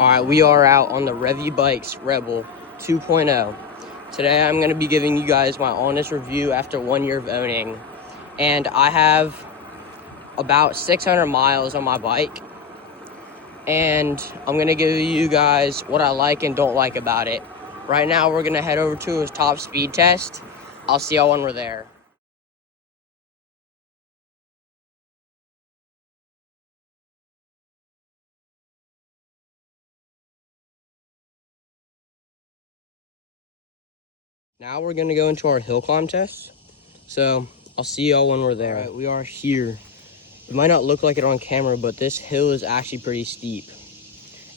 Alright, we are out on the Revibikes Rebel 2.0. Today I'm going to be giving you guys my honest review after 1 year of owning. And I have about 600 miles on my bike. And I'm going to give you guys what I like and don't like about it. Right now we're going to head over to a top speed test. I'll see y'all when we're there. Now we're gonna go into our hill climb test. So I'll see y'all when we're there. All right, we are here. It might not look like it on camera, but this hill is actually pretty steep.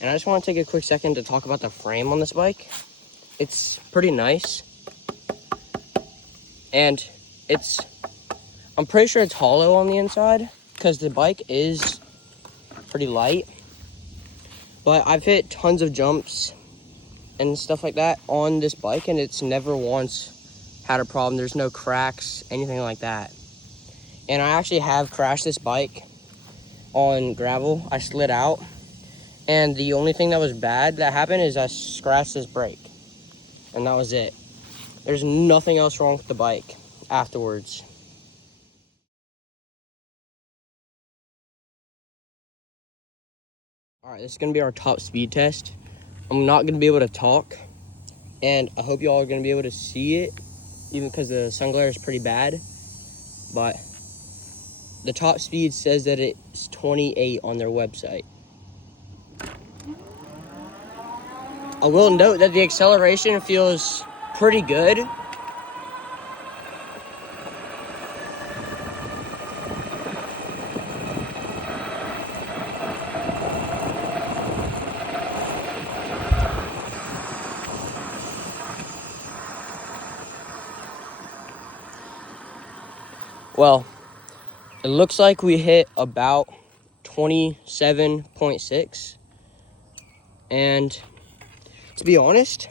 And I just want to take a quick second to talk about the frame on this bike. It's pretty nice. And I'm pretty sure it's hollow on the inside because the bike is pretty light. But I've hit tons of jumps and stuff like that on this bike, and it's never once had a problem. There's no cracks, anything like that. And I actually have crashed this bike on gravel. I slid out, and the only thing that was bad that happened is I scratched this brake, and that was it. There's nothing else wrong with the bike afterwards. All right, this is gonna be our top speed test. I'm not gonna be able to talk, and I hope y'all are gonna be able to see it, even because the sun glare is pretty bad. But the top speed says that it's 28 on their website. I will note that the acceleration feels pretty good. Well, it looks like we hit about 27.6. And to be honest,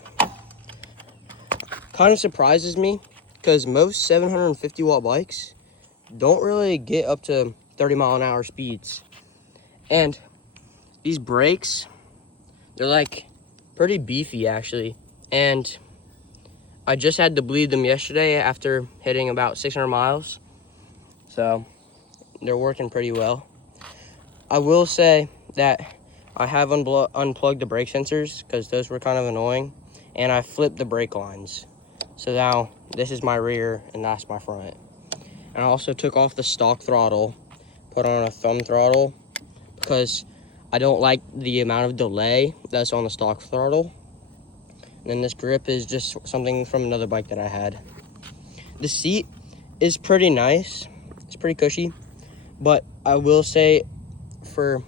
kind of surprises me because most 750 watt bikes don't really get up to 30 mile an hour speeds. And these brakes, they're like pretty beefy actually. And I just had to bleed them yesterday after hitting about 600 miles. So they're working pretty well. I will say that I have unplugged the brake sensors because those were kind of annoying, and I flipped the brake lines. So now this is my rear and that's my front. And I also took off the stock throttle, put on a thumb throttle because I don't like the amount of delay that's on the stock throttle. And then this grip is just something from another bike that I had. The seat is pretty nice. It's pretty cushy, but I will say for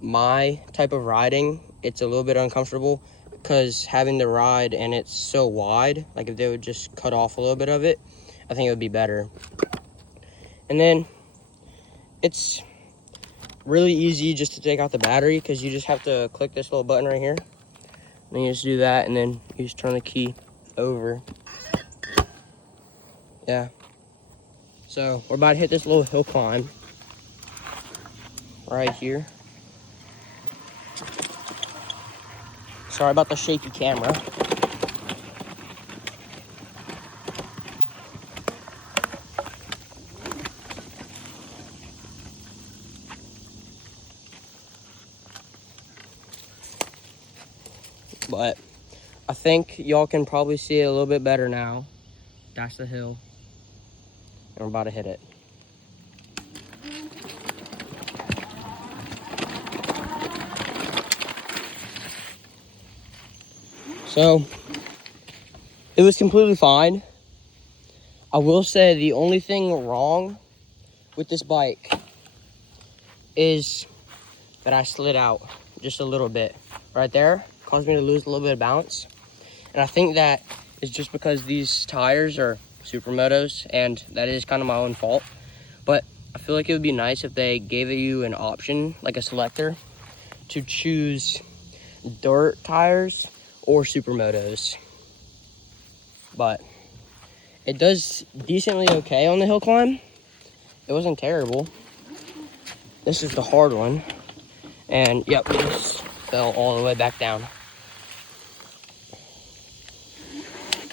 my type of riding, it's a little bit uncomfortable because having the ride and it's so wide, like if they would just cut off a little bit of it, I think it would be better. And then it's really easy just to take out the battery because you just have to click this little button right here. And you just do that, and then you just turn the key over. Yeah. So we're about to hit this little hill climb right here. Sorry about the shaky camera. But I think y'all can probably see it a little bit better now. That's the hill. And we're about to hit it. So, it was completely fine. I will say the only thing wrong with this bike is that I slid out just a little bit. Right there, caused me to lose a little bit of balance. And I think that is just because these tires are Supermotos, and that is kind of my own fault. But I feel like it would be nice if they gave you an option, like a selector, to choose dirt tires or Supermotos. But it does decently okay on the hill climb. It wasn't terrible. This is the hard one. And yep, we just fell all the way back down.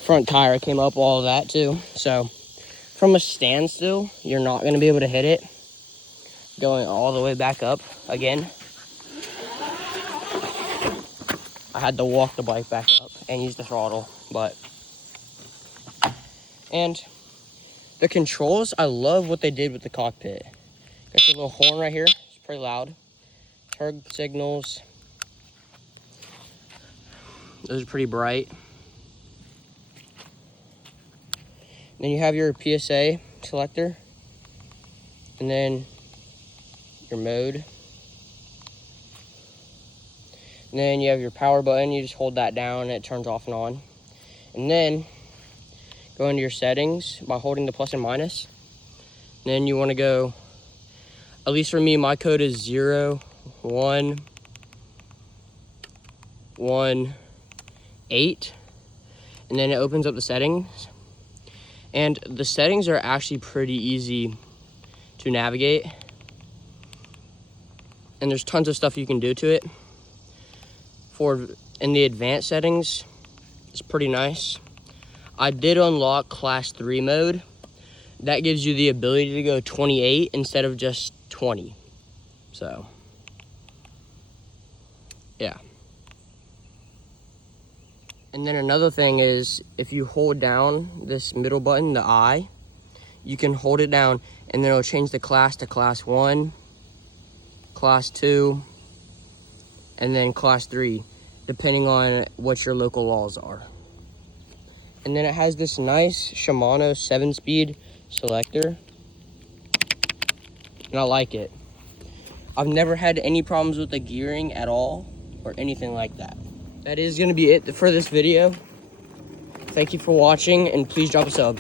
Front tire came up, all of that too. So from a standstill, you're not going to be able to hit it going all the way back up again. I had to walk the bike back up and use the throttle, and the controls, I love what they did with the cockpit. Got your little horn right here, it's pretty loud. Turn signals, those are pretty bright. Then you have your PSA selector, and then your mode. And then you have your power button, you just hold that down and it turns off and on. And then go into your settings by holding the plus and minus. And then you want to go, at least for me, my code is 0118. And then it opens up the settings. And the settings are actually pretty easy to navigate. And there's tons of stuff you can do to it. In the advanced settings, it's pretty nice. I did unlock class 3 mode. That gives you the ability to go 28 instead of just 20. So, yeah. And then another thing is, if you hold down this middle button, the I, you can hold it down and then it'll change the class to class 1, class 2, and then class 3, depending on what your local laws are. And then it has this nice Shimano 7-speed selector, and I like it. I've never had any problems with the gearing at all or anything like that. That is going to be it for this video. Thank you for watching, and please drop a sub.